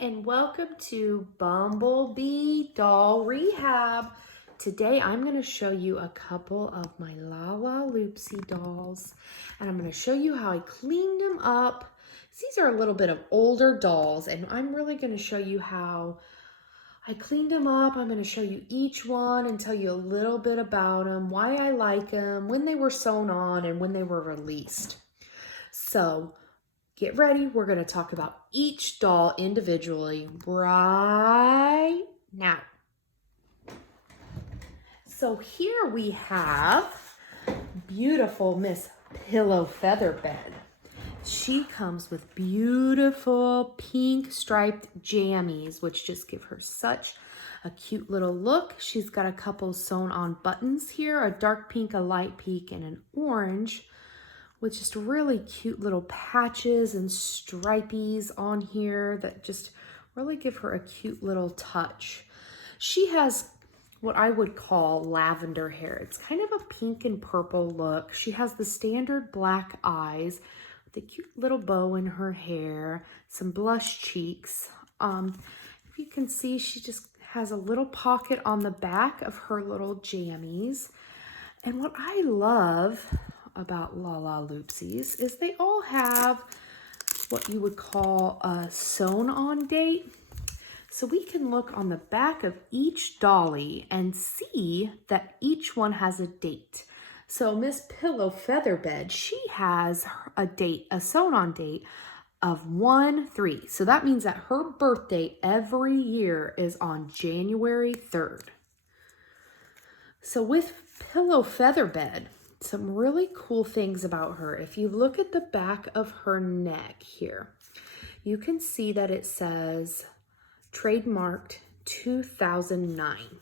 and welcome to Bumblebee Doll Rehab. Today I'm going to show you a couple of my Lalaloopsy dolls, and I'm going to show you how I cleaned them up. These are a little bit of older dolls, and I'm really going to show you how I cleaned them up. I'm going to show you each one and tell you a little bit about them, why I like them, when they were sewn on, and when they were released. So get ready. We're going to talk about each doll individually right now. So here we have beautiful Miss Pillow Featherbed. She comes with beautiful pink striped jammies, which just give her such a cute little look. She's got a couple sewn on buttons here, a dark pink, a light pink, and an orange, with just really cute little patches and stripies on here that just really give her a cute little touch. She has what I would call lavender hair. It's kind of a pink and purple look. She has the standard black eyes with a cute little bow in her hair, some blush cheeks. If you can see, she just has a little pocket on the back of her little jammies. And what I love about Lalaloopsies is they all have what you would call a sewn on date. So we can look on the back of each dolly and see that each one has a date. So Miss Pillow Featherbed, she has a date, a sewn on date of 1/3. So that means that her birthday every year is on January 3rd. So with Pillow Featherbed, some really cool things about her. If you look at the back of her neck here, you can see that it says trademarked 2009.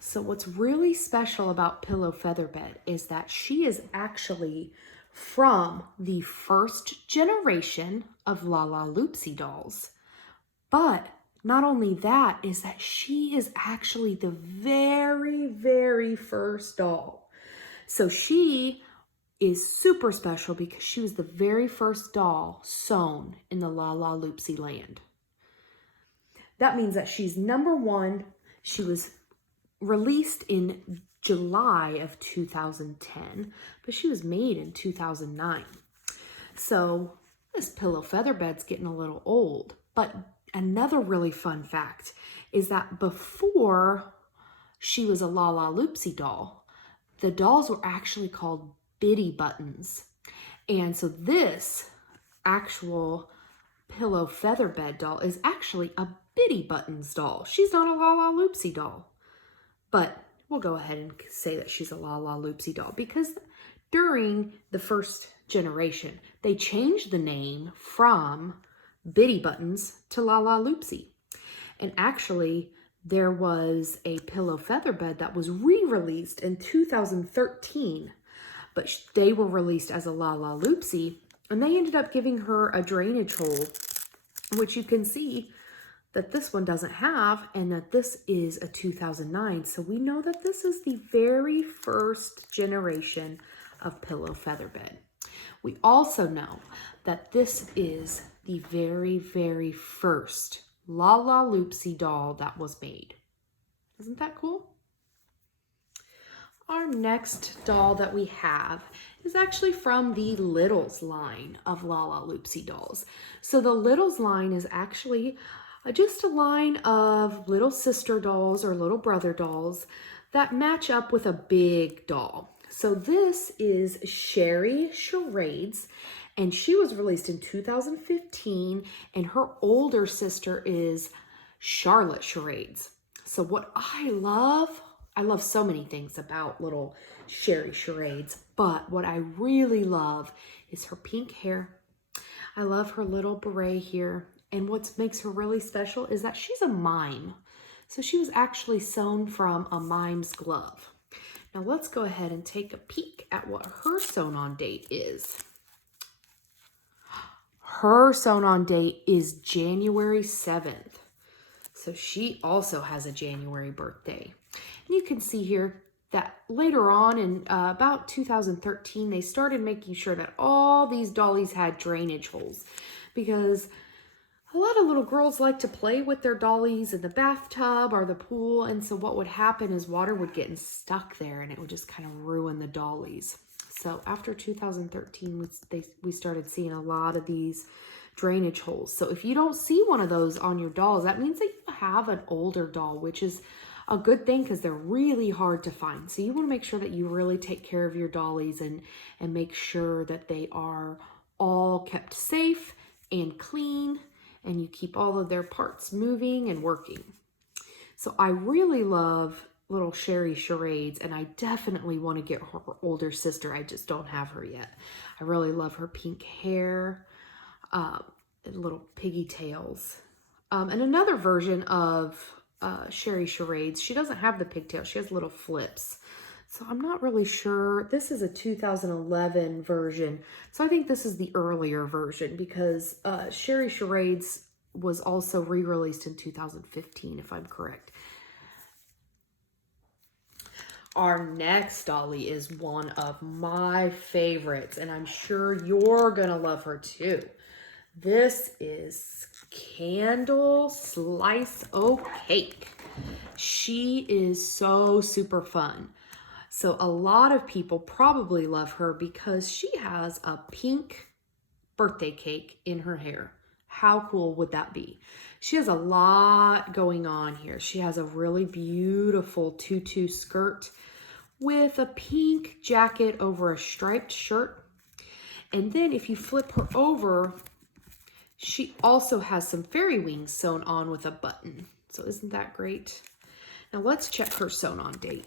So what's really special about Pillow Featherbed is that she is actually from the first generation of Lalaloopsy dolls. But not only that, is that she is actually the very, very first doll. So she is super special because she was the very first doll sewn in the Lalaloopsy land. That means that she's number one. She was released in July of 2010, but she was made in 2009. So this Pillow Featherbed's getting a little old. But another really fun fact is that before she was a Lalaloopsy doll, the dolls were actually called Bitty Buttons. And so this actual Pillow Featherbed doll is actually a Bitty Buttons doll. She's not a Lalaloopsy doll. But we'll go ahead and say that she's a Lalaloopsy doll because during the first generation, they changed the name from Bitty Buttons to Lalaloopsy. And actually, there was a Pillow Featherbed that was re-released in 2013, but they were released as a Lalaloopsy, and they ended up giving her a drainage hole, which you can see that this one doesn't have, and that this is a 2009. So we know that this is the very first generation of Pillow Featherbed. We also know that this is the very, very first Lalaloopsy doll that was made. Isn't that cool? Our next doll that we have is actually from the Littles line of Lalaloopsy dolls. So the Littles line is actually just a line of little sister dolls or little brother dolls that match up with a big doll. So this is Sheree Charades, and she was released in 2015, and her older sister is Charlotte Charades. So what I love so many things about little Sheree Charades, but what I really love is her pink hair. I love her little beret here, and what makes her really special is that she's a mime. So she was actually sewn from a mime's glove. Now let's go ahead and take a peek at what her sewn on date is. Her sewn on date is January 7th. So she also has a January birthday. And you can see here that later on in about 2013, they started making sure that all these dollies had drainage holes because A lot of little girls like to play with their dollies in the bathtub or the pool, and so what would happen is water would get stuck there and it would just kind of ruin the dollies. So after 2013, we started seeing a lot of these drainage holes. So if you don't see one of those on your dolls, that means that you have an older doll, which is a good thing because they're really hard to find. So you want to make sure that you really take care of your dollies and make sure that they are all kept safe and clean, and you keep all of their parts moving and working. So I really love little Sheree Charades, and I definitely want to get her older sister. I just don't have her yet. I really love her pink hair, and little piggy tails. And another version of Sheree Charades, she doesn't have the pigtail. She has little flips. So I'm not really sure. This is a 2011 version. So I think this is the earlier version because Sheree Charades was also re-released in 2015, if I'm correct. Our next dolly is one of my favorites, and I'm sure you're gonna love her too. This is Candle Slice O Cake. She is so super fun. So a lot of people probably love her because she has a pink birthday cake in her hair. How cool would that be? She has a lot going on here. She has a really beautiful tutu skirt with a pink jacket over a striped shirt. And then if you flip her over, she also has some fairy wings sewn on with a button. So isn't that great? Now let's check her sewn on date.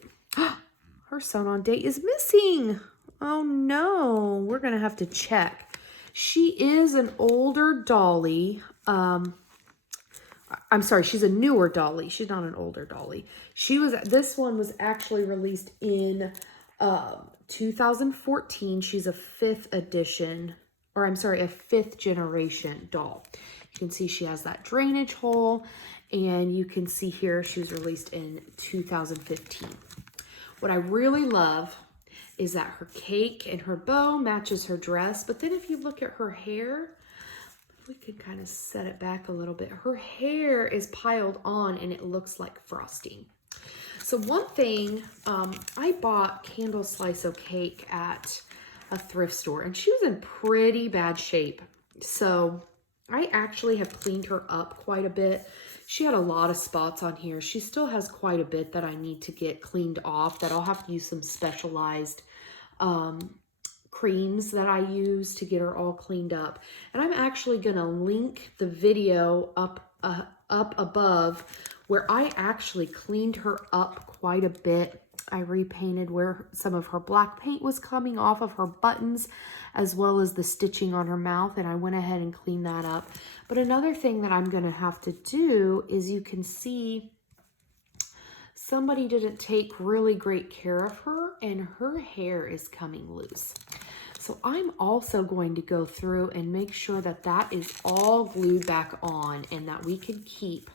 Her sewn on date is missing. Oh no, we're gonna have to check. She is an older dolly. I'm sorry, she's a newer dolly. She's not an older dolly. This one was actually released in 2014. She's a 5th edition, or I'm sorry, a 5th generation doll. You can see she has that drainage hole, and you can see here she was released in 2015. What I really love is that her cake and her bow matches her dress, but then if you look at her hair, we can kind of set it back a little bit. Her hair is piled on and it looks like frosting. So one thing, I bought Candle Slice O Cake at a thrift store and she was in pretty bad shape. So I actually have cleaned her up quite a bit. She had a lot of spots on here. She still has quite a bit that I need to get cleaned off, that I'll have to use some specialized creams that I use to get her all cleaned up. And I'm actually gonna link the video up above where I actually cleaned her up quite a bit. I repainted where some of her black paint was coming off of her buttons, as well as the stitching on her mouth, and I went ahead and cleaned that up. But another thing that I'm gonna have to do is, you can see somebody didn't take really great care of her and her hair is coming loose. So I'm also going to go through and make sure that that is all glued back on and that we can keep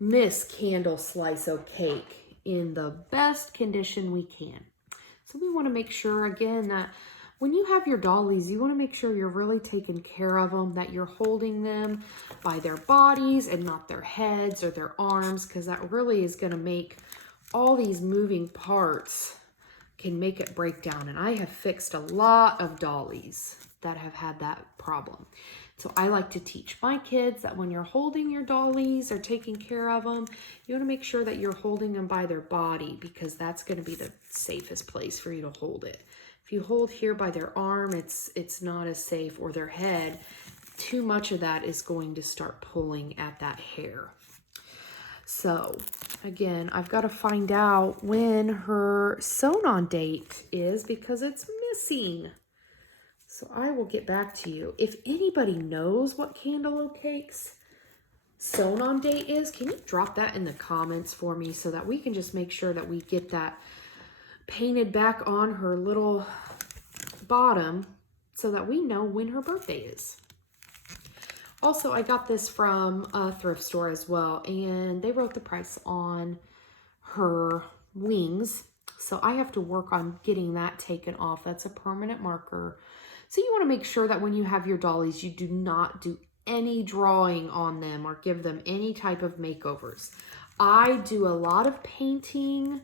Miss Candle Slice O Cake in the best condition we can. So we want to make sure, again, that when you have your dollies, you want to make sure you're really taking care of them, that you're holding them by their bodies and not their heads or their arms, because that really is going to make all these moving parts can make it break down. And I have fixed a lot of dollies that have had that problem. So I like to teach my kids that when you're holding your dollies or taking care of them, you want to make sure that you're holding them by their body, because that's going to be the safest place for you to hold it. If you hold here by their arm, it's not as safe, or their head. Too much of that is going to start pulling at that hair. So again, I've got to find out when her sewn on date is, because it's missing. So I will get back to you. If anybody knows what Candle O Cake's sewn on date is, can you drop that in the comments for me so that we can just make sure that we get that painted back on her little bottom so that we know when her birthday is. Also, I got this from a thrift store as well, and they wrote the price on her wings. So I have to work on getting that taken off. That's a permanent marker. So you want to make sure that when you have your dollies, you do not do any drawing on them or give them any type of makeovers. I do a lot of painting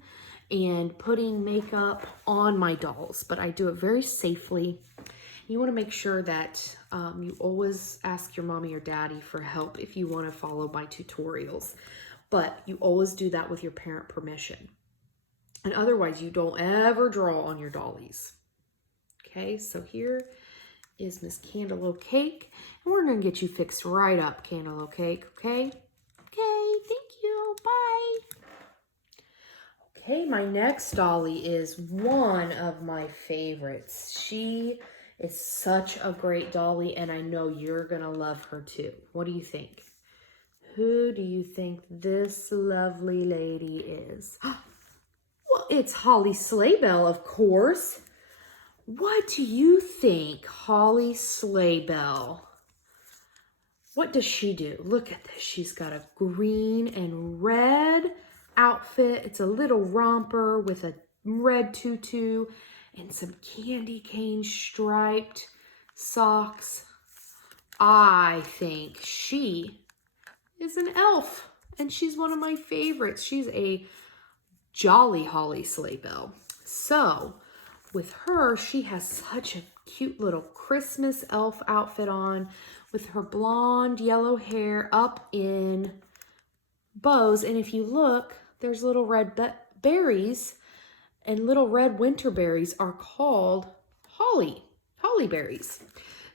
and putting makeup on my dolls, but I do it very safely. You want to make sure that you always ask your mommy or daddy for help if you want to follow my tutorials, but you always do that with your parent permission. And otherwise, you don't ever draw on your dollies. Okay, so here is Miss Cantaloupe Cake, and we're going to get you fixed right up, Cantaloupe Cake, okay? Okay, thank you, bye. Okay, my next dolly is one of my favorites. She is such a great dolly, and I know you're going to love her too. What do you think? Who do you think this lovely lady is? Well, it's Holly Sleighbell, of course. What do you think, Holly Sleighbell? What does she do? Look at this. She's got a green and red outfit. It's a little romper with a red tutu and some candy cane striped socks. I think she is an elf, and she's one of my favorites. She's a jolly Holly Sleighbell. So with her, she has such a cute little Christmas elf outfit on with her blonde yellow hair up in bows. And if you look, there's little red berries, and little red winter berries are called holly berries.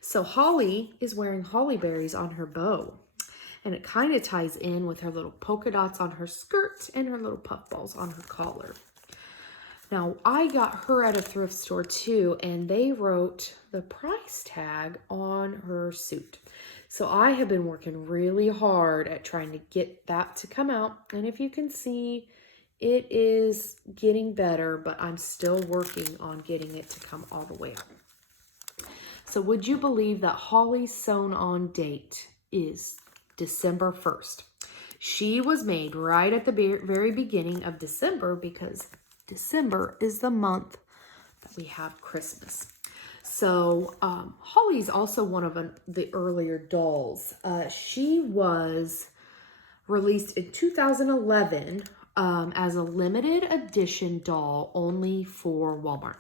So Holly is wearing holly berries on her bow. And it kind of ties in with her little polka dots on her skirt and her little puffballs on her collar. Now, I got her at a thrift store too, and they wrote the price tag on her suit. So I have been working really hard at trying to get that to come out. And if you can see, it is getting better, but I'm still working on getting it to come all the way out. So would you believe that Holly's sewn on date is December 1st? She was made right at the very beginning of December because December is the month that we have Christmas. So Holly's also one of the earlier dolls. She was released in 2011 as a limited edition doll only for Walmart.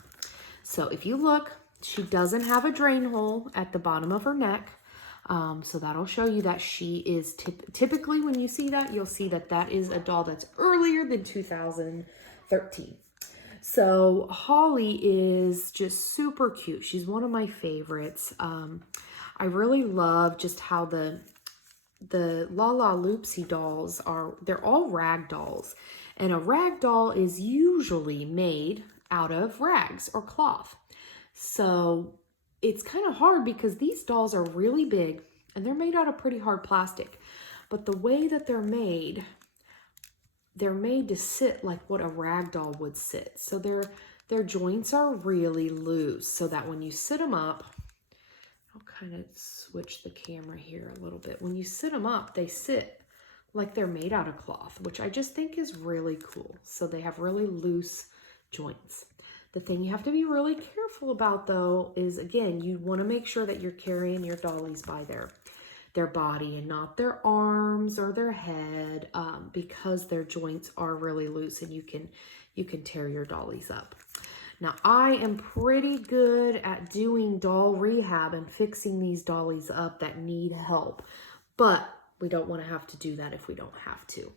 So if you look, she doesn't have a drain hole at the bottom of her neck. So that'll show you that she is typically when you see that, you'll see that that is a doll that's earlier than 2013. So Holly is just super cute. She's one of my favorites. I really love just how the Lalaloopsy dolls they're all rag dolls. And a rag doll is usually made out of rags or cloth. So it's kind of hard because these dolls are really big and they're made out of pretty hard plastic. But the way that they're made to sit like what a rag doll would sit. So their joints are really loose so that when you sit them up, I'll kind of switch the camera here a little bit. When you sit them up, they sit like they're made out of cloth, which I just think is really cool. So they have really loose joints. The thing you have to be really careful about though is, again, you want to make sure that you're carrying your dollies by their body and not their arms or their head, because their joints are really loose and you can tear your dollies up. Now, I am pretty good at doing doll rehab and fixing these dollies up that need help, but we don't want to have to do that if we don't have to.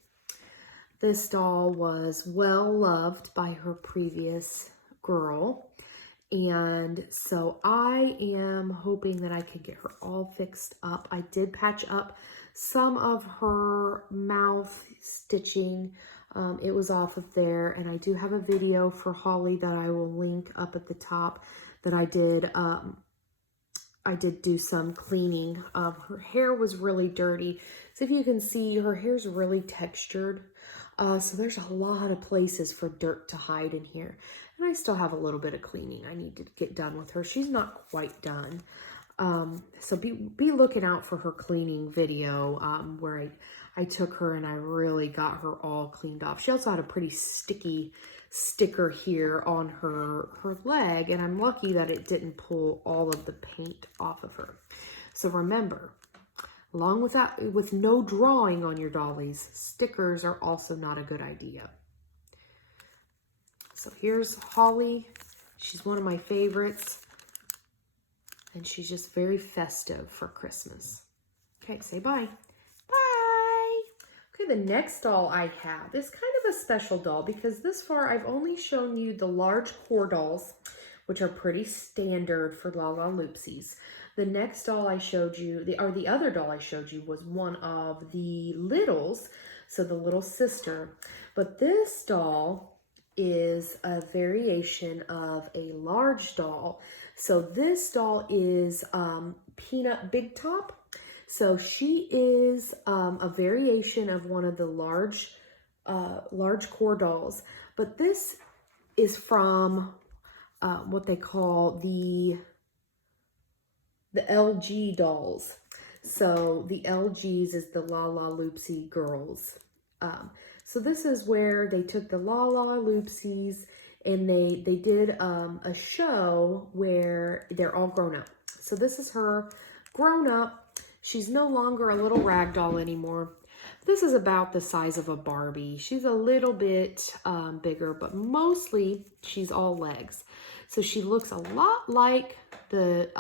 This doll was well loved by her previous girl, and so I am hoping that I can get her all fixed up. I did patch up some of her mouth stitching. It was off of there, and I do have a video for Holly that I will link up at the top that I did. I did do some cleaning. Her hair was really dirty. So if you can see, her hair's really textured. So there's a lot of places for dirt to hide in here. And I still have a little bit of cleaning I need to get done with her. She's not quite done. So be looking out for her cleaning video where I took her and I really got her all cleaned off. She also had a pretty sticky sticker here on her leg, and I'm lucky that it didn't pull all of the paint off of her. So remember, Along with that, with no drawing on your dollies, stickers are also not a good idea. So here's Holly. She's one of my favorites. And she's just very festive for Christmas. Okay, say bye. Bye. Okay, the next doll I have is kind of a special doll because this far I've only shown you the large core dolls, which are pretty standard for Lalaloopsies. The next doll I showed you, the other doll I showed you was one of the littles, so the little sister. But this doll is a variation of a large doll. So this doll is Peanut Big Top. So she is a variation of one of the large core dolls. But this is from what they call the LG dolls. So the LGs is the Lalaloopsy Girls. So this is where they took the Lalaloopsies and they did a show where they're all grown up. So this is her grown up. She's no longer a little rag doll anymore. This is about the size of a Barbie. She's a little bit bigger, but mostly she's all legs. So she looks a lot like the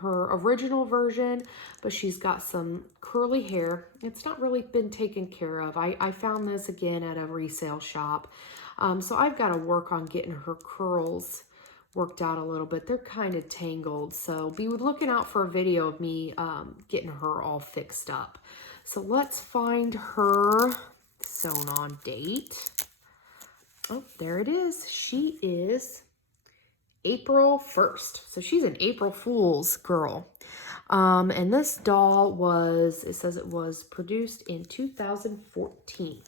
her original version, but she's got some curly hair. It's not really been taken care of. I found this again at a resale shop. So I've got to work on getting her curls worked out a little bit. They're kind of tangled. So be looking out for a video of me getting her all fixed up. So let's find her sewn on date. Oh, there it is. She is April 1st. So she's an April Fool's girl. And this doll was, it says it was produced in 2014.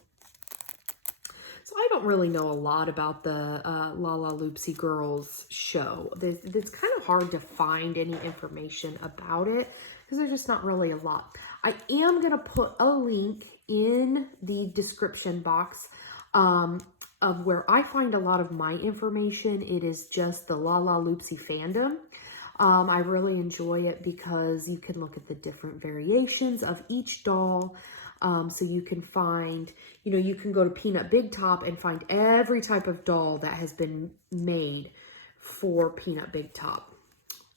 So I don't really know a lot about the Lalaloopsy Girls show. It's kind of hard to find any information about it because there's just not really a lot. I am going to put a link in the description box of where I find a lot of my information. It is just the Lalaloopsy Fandom. I really enjoy it because you can look at the different variations of each doll. So you can find, you know, you can go to Peanut Big Top and find every type of doll that has been made for Peanut Big Top.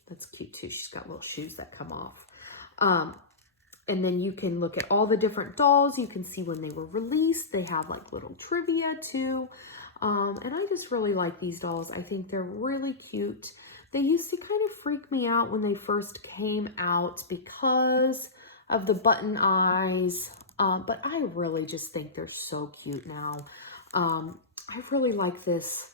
That's cute too. She's got little shoes that come off. And then you can look at all the different dolls. You can see when they were released. They have like little trivia too. And I just really like these dolls. I think they're really cute. They used to kind of freak me out when they first came out because of the button eyes. But I really just think they're so cute now. I really like this.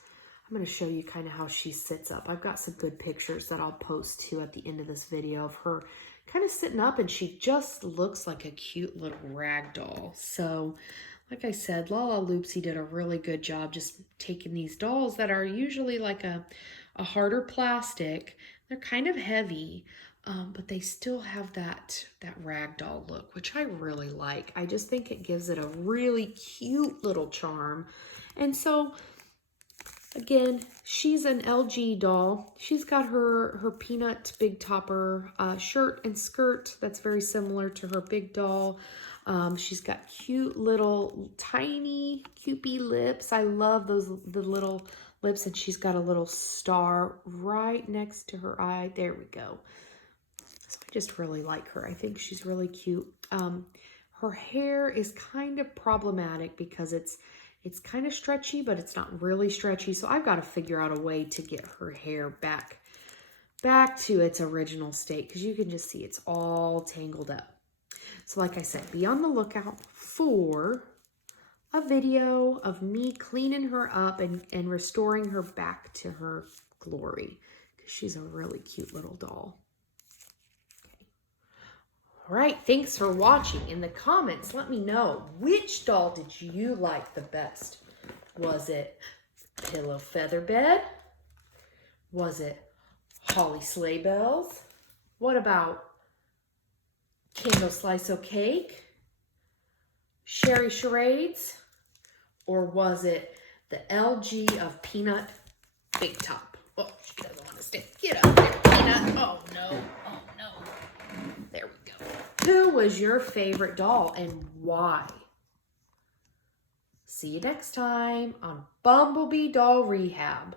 I'm going to show you kind of how she sits up. I've got some good pictures that I'll post too at the end of this video of her kind of sitting up, and she just looks like a cute little rag doll. So like I said, Lalaloopsy did a really good job just taking these dolls that are usually like a harder plastic. They're kind of heavy, but they still have that rag doll look, which I really like. I just think it gives it a really cute little charm. And so again, she's an LG doll. She's got her Peanut Big Topper shirt and skirt that's very similar to her big doll. She's got cute little tiny cupid lips. I love the little lips, and she's got a little star right next to her eye. There we go. So I just really like her. I think she's really cute. Her hair is kind of problematic because it's kind of stretchy, but it's not really stretchy. So I've got to figure out a way to get her hair back to its original state, because you can just see it's all tangled up. So like I said, be on the lookout for a video of me cleaning her up and restoring her back to her glory, because she's a really cute little doll. All right, thanks for watching. In the comments, let me know, which doll did you like the best? Was it Pillow Featherbed? Was it Holly Sleighbells? What about Kingo Slice O Cake? Sheree Charades? Or was it the LG of Peanut Big Top? Oh, she doesn't want to stay. Get up there, Peanut. Oh, no. Oh, no. There we go. Who was your favorite doll and why? See you next time on Bumblebee Doll Rehab.